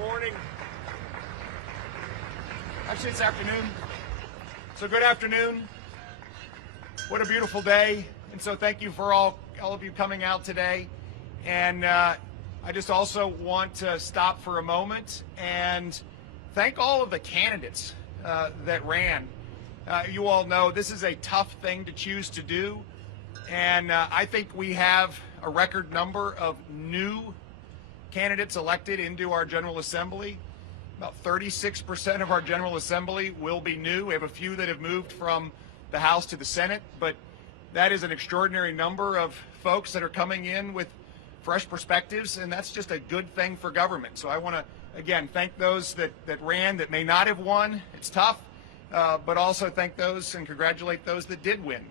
morning. Actually, it's afternoon. So good afternoon. What a beautiful day. And so thank you for all of you coming out today. And I just also want to stop for a moment and thank all of the candidates that ran. You all know this is a tough thing to choose to do. And I think we have a record number of new candidates elected into our General Assembly. About 36% of our General Assembly will be new. We have a few that have moved from the House to the Senate, but that is an extraordinary number of folks that are coming in with fresh perspectives, and that's just a good thing for government. So I want to, again, thank those that ran that may not have won. It's tough, but also thank those and congratulate those that did win.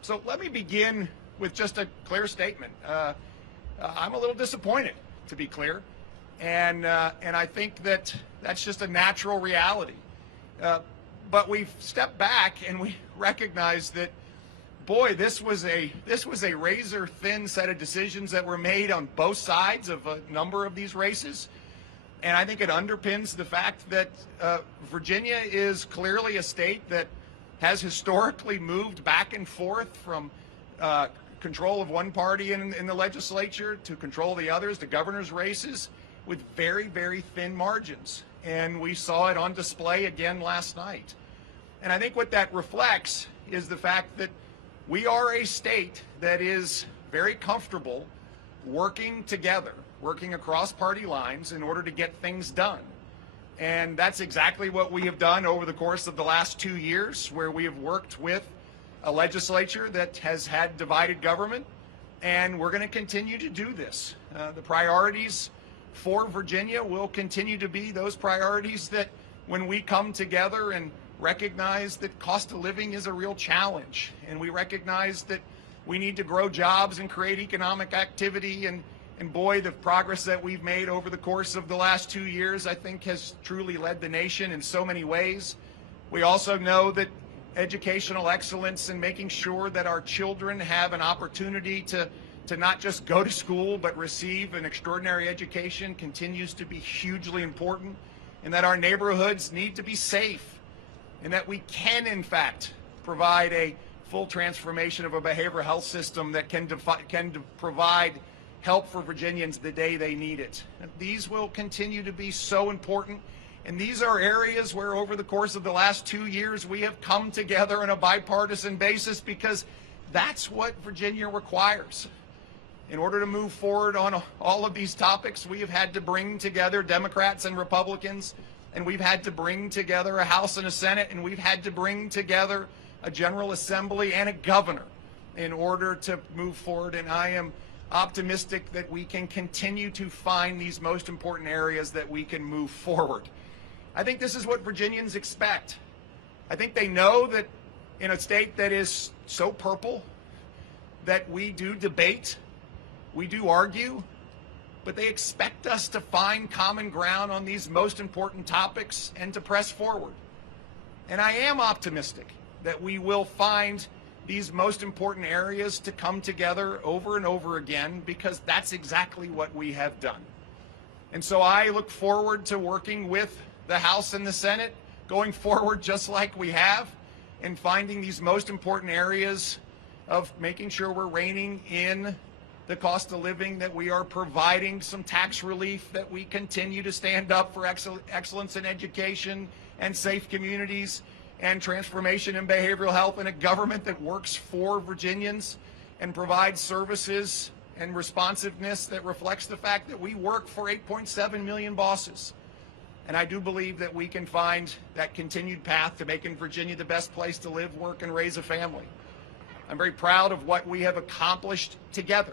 So let me begin with just a clear statement. I'm a little disappointed, to be clear, and I think that that's just a natural reality. But we've stepped back and we recognize that, boy, this was a razor-thin set of decisions that were made on both sides of a number of these races. And I think it underpins the fact that Virginia is clearly a state that has historically moved back and forth from control of one party in the legislature to control of the others, to governor's races, with very, very thin margins. And we saw it on display again last night. And I think what that reflects is the fact that we are a state that is very comfortable working together, working across party lines in order to get things done. And that's exactly what we have done over the course of the last 2 years, where we have worked with a legislature that has had divided government, and we're going to continue to do this. The priorities for Virginia will continue to be those priorities that when we come together and recognize that cost of living is a real challenge, and we recognize that we need to grow jobs and create economic activity, and boy, the progress that we've made over the course of the last 2 years, I think, has truly led the nation in so many ways. We also know that educational excellence and making sure that our children have an opportunity to not just go to school but receive an extraordinary education continues to be hugely important, and that our neighborhoods need to be safe, and that we can, in fact, provide a full transformation of a behavioral health system that can provide help for Virginians the day they need it. And these will continue to be so important. And these are areas where over the course of the last 2 years we have come together on a bipartisan basis, because that's what Virginia requires. In order to move forward on all of these topics, we have had to bring together Democrats and Republicans, and we've had to bring together a House and a Senate, and we've had to bring together a General Assembly and a governor in order to move forward. And I am optimistic that we can continue to find these most important areas that we can move forward. I think this is what Virginians expect. I think they know that in a state that is so purple, that we do debate, we do argue, but they expect us to find common ground on these most important topics and to press forward. And I am optimistic that we will find these most important areas to come together over and over again, because that's exactly what we have done. And so I look forward to working with the House and the Senate going forward, just like we have, and finding these most important areas of making sure we're reining in the cost of living, that we are providing some tax relief, that we continue to stand up for excellence in education and safe communities and transformation in behavioral health, and a government that works for Virginians and provides services and responsiveness that reflects the fact that we work for 8.7 million bosses. And I do believe that we can find that continued path to making Virginia the best place to live, work, and raise a family. I'm very proud of what we have accomplished together.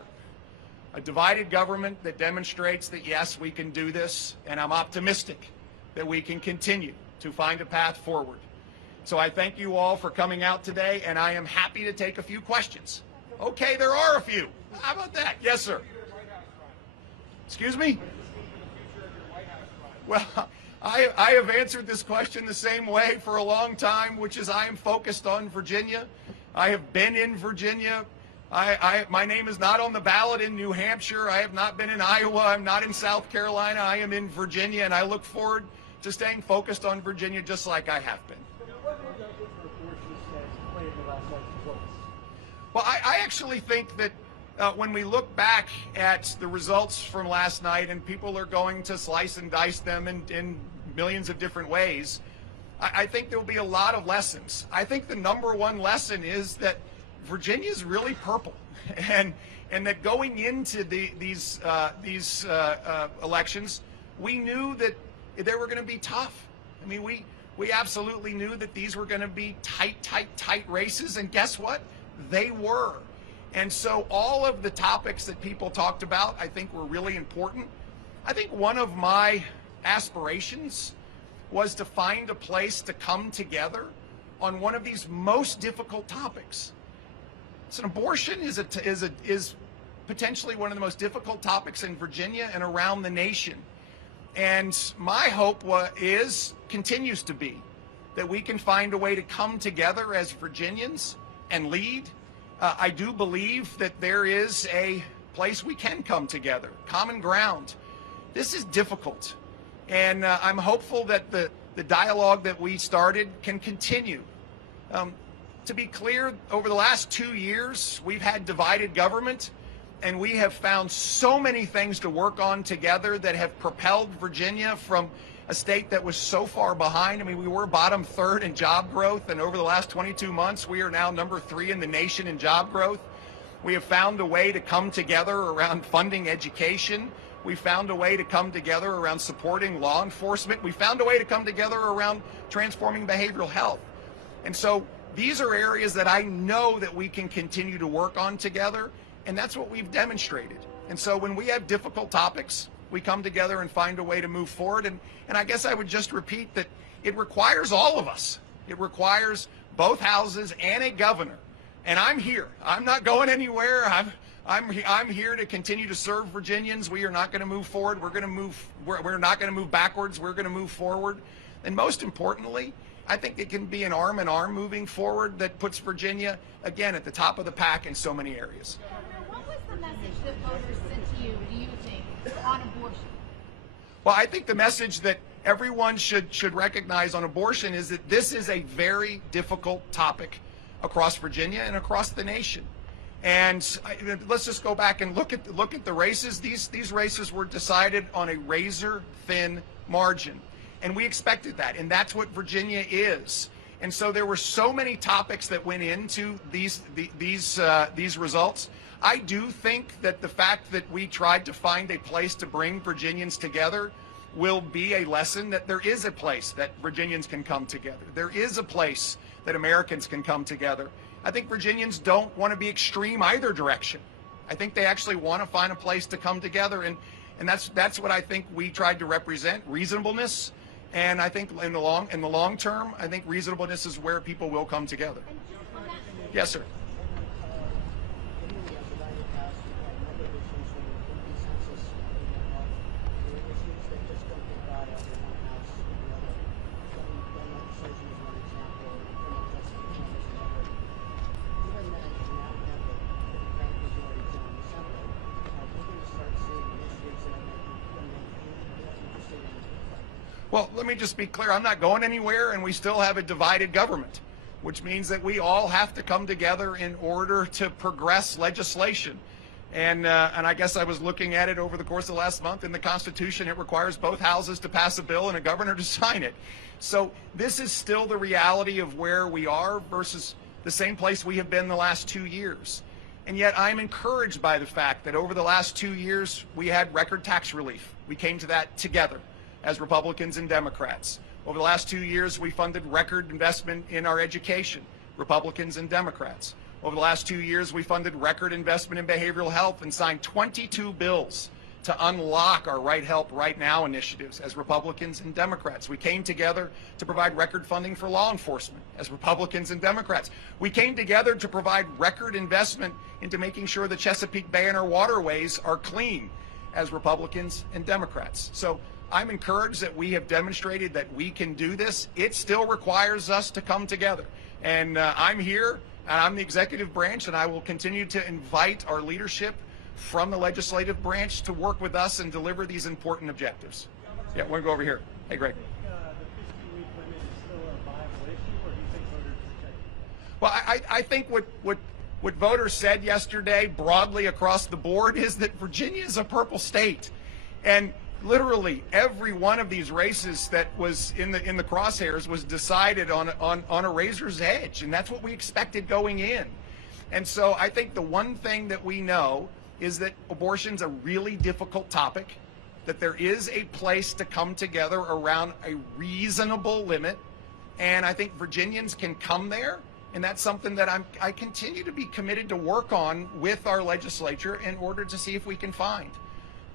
A divided government that demonstrates that, yes, we can do this, and I'm optimistic that we can continue to find a path forward. So I thank you all for coming out today, and I am happy to take a few questions. Okay, there are a few. How about that? Yes, sir. Excuse me? Well, I have answered this question the same way for a long time, which is I am focused on Virginia. I have been in Virginia My name is not on the ballot in New Hampshire. I have not been in Iowa. I'm not in South Carolina. I am in Virginia, and I look forward to staying focused on Virginia just like I have been. Well, I actually think that when we look back at the results from last night, and people are going to slice and dice them in millions of different ways, I think there will be a lot of lessons. I think the number one lesson is that Virginia is really purple, and that going into these elections, we knew that they were going to be tough. I mean, we absolutely knew that these were going to be tight races, and guess what? They were. And so all of the topics that people talked about, I think, were really important. I think one of my aspirations was to find a place to come together on one of these most difficult topics. So abortion is potentially one of the most difficult topics in Virginia and around the nation. And my hope continues to be that we can find a way to come together as Virginians and lead. I do believe that there is a place we can come together, common ground. This is difficult, and I'm hopeful that the dialogue that we started can continue. To be clear, over the last 2 years, we've had divided government, and we have found so many things to work on together that have propelled Virginia from a state that was so far behind. I mean, we were bottom third in job growth, and over the last 22 months, we are now number 3 in the nation in job growth. We have found a way to come together around funding education. We found a way to come together around supporting law enforcement. We found a way to come together around transforming behavioral health. And so these are areas that I know that we can continue to work on together, and that's what we've demonstrated. And so when we have difficult topics, we come together and find a way to move forward. And I guess I would just repeat that it requires all of us. It requires both houses and a governor. And I'm here. I'm not going anywhere. I'm here to continue to serve Virginians. We are not going to move forward. We're not going to move backwards. We're going to move forward. And most importantly, I think it can be an arm in arm moving forward that puts Virginia, again, at the top of the pack in so many areas. What was the message that voters sent to you, do you think, on abortion? Well, I think the message that everyone should recognize on abortion is that this is a very difficult topic across Virginia and across the nation. And let's just go back and look at the races. These races were decided on a razor-thin margin, and we expected that, and that's what Virginia is. And so there were so many topics that went into these results. I do think that the fact that we tried to find a place to bring Virginians together will be a lesson that there is a place that Virginians can come together. There is a place that Americans can come together. I think Virginians don't want to be extreme either direction. I think they actually want to find a place to come together, and that's what I think we tried to represent, reasonableness. And I think in the long term, I think reasonableness is where people will come together. Yes, sir. Well, let me just be clear. I'm not going anywhere, and we still have a divided government, which means that we all have to come together in order to progress legislation. And I guess I was looking at it over the course of the last month. In the Constitution, it requires both houses to pass a bill and a governor to sign it. So this is still the reality of where we are versus the same place we have been the last 2 years. And yet I'm encouraged by the fact that over the last 2 years, we had record tax relief. We came to that together as Republicans and Democrats. Over the last 2 years, we funded record investment in our education, Republicans and Democrats. Over the last 2 years, we funded record investment in behavioral health and signed 22 bills to unlock our Right Help Right Now initiatives as Republicans and Democrats. We came together to provide record funding for law enforcement as Republicans and Democrats. We came together to provide record investment into making sure the Chesapeake Bay and our waterways are clean as Republicans and Democrats. So I'm encouraged that we have demonstrated that we can do this. It still requires us to come together. And I'm here And I'm the executive branch, and I will continue to invite our leadership from the legislative branch to work with us and deliver these important objectives. Yeah, we'll go over here. Hey, Greg. Well, I think what voters said yesterday broadly across the board is that Virginia is a purple state. And literally every one of these races that was in the crosshairs was decided on a razor's edge. And that's what we expected going in. And so I think the one thing that we know is that abortion's a really difficult topic, that there is a place to come together around a reasonable limit. And I think Virginians can come there. And that's something that I continue to be committed to work on with our legislature in order to see if we can find.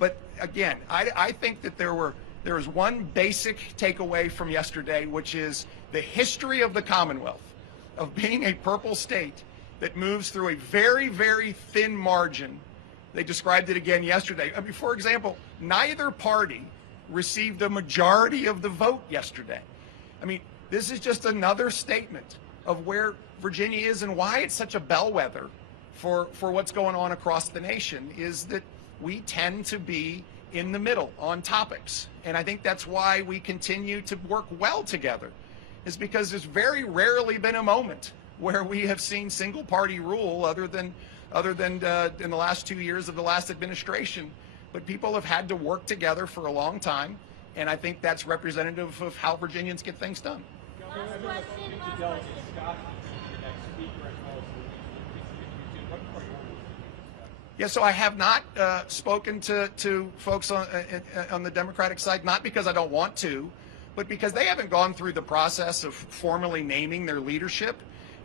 But again, I think that there was one basic takeaway from yesterday, which is the history of the Commonwealth, of being a purple state that moves through a very, very thin margin. They described it again yesterday. I mean, for example, neither party received a majority of the vote yesterday. I mean, this is just another statement of where Virginia is and why it's such a bellwether for what's going on across the nation, is that we tend to be in the middle on topics. And I think that's why we continue to work well together, is because there's very rarely been a moment where we have seen single party rule other than in the last 2 years of the last administration. But people have had to work together for a long time. And I think that's representative of how Virginians get things done. Last question. Yeah, so I have not spoken to folks on the Democratic side, not because I don't want to, but because they haven't gone through the process of formally naming their leadership.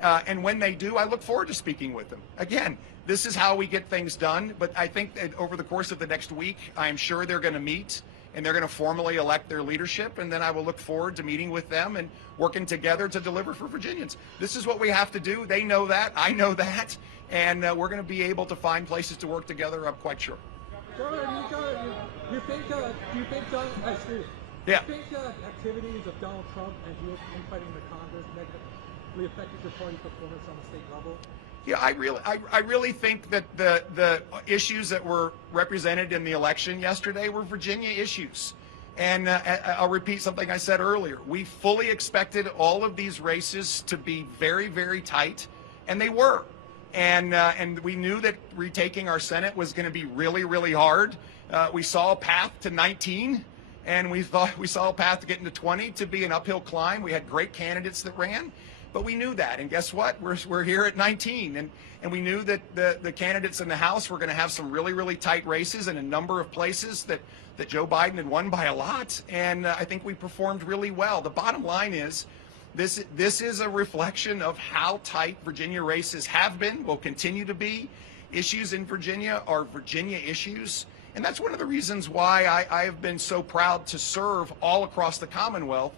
And when they do, I look forward to speaking with them. Again, this is how we get things done, but I think that over the course of the next week, I'm sure they're going to meet and they're going to formally elect their leadership, and then I will look forward to meeting with them and working together to deliver for Virginians. This is what we have to do. They know that. I know that. And we're going to be able to find places to work together, I'm quite sure. Do you think activities of Donald Trump and his infighting in the Congress negatively affected your party's performance on the state level? Yeah, I really think that the issues that were represented in the election yesterday were Virginia issues. And I'll repeat something I said earlier. We fully expected all of these races to be very, very tight, and they were. And we knew that retaking our Senate was going to be really, really hard. We saw a path to 19, and we saw a path to getting to 20 to be an uphill climb. We had great candidates that ran. But we knew that, and guess what? We're here at 19, and we knew that the candidates in the House were going to have some really, really tight races in a number of places that Joe Biden had won by a lot, and I think we performed really well. The bottom line is, this is a reflection of how tight Virginia races have been, will continue to be. Issues in Virginia are Virginia issues, and that's one of the reasons why I have been so proud to serve all across the Commonwealth,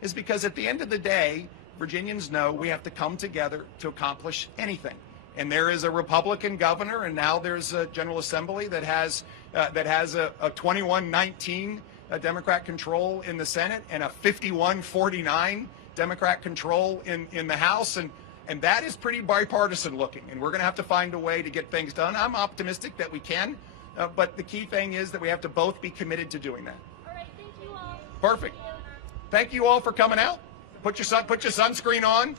is because at the end of the day, Virginians know we have to come together to accomplish anything. And there is a Republican governor, and now there's a General Assembly that has a 21-19 Democrat control in the Senate and a 51-49 Democrat control in the House. And that is pretty bipartisan looking. And we're going to have to find a way to get things done. I'm optimistic that we can. But the key thing is that we have to both be committed to doing that. All right, thank you all. Perfect. Thank you all for coming out. Put your sunscreen on.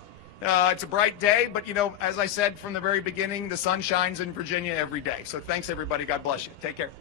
It's a bright day, but as I said from the very beginning, the sun shines in Virginia every day. So thanks, everybody. God bless you. Take care.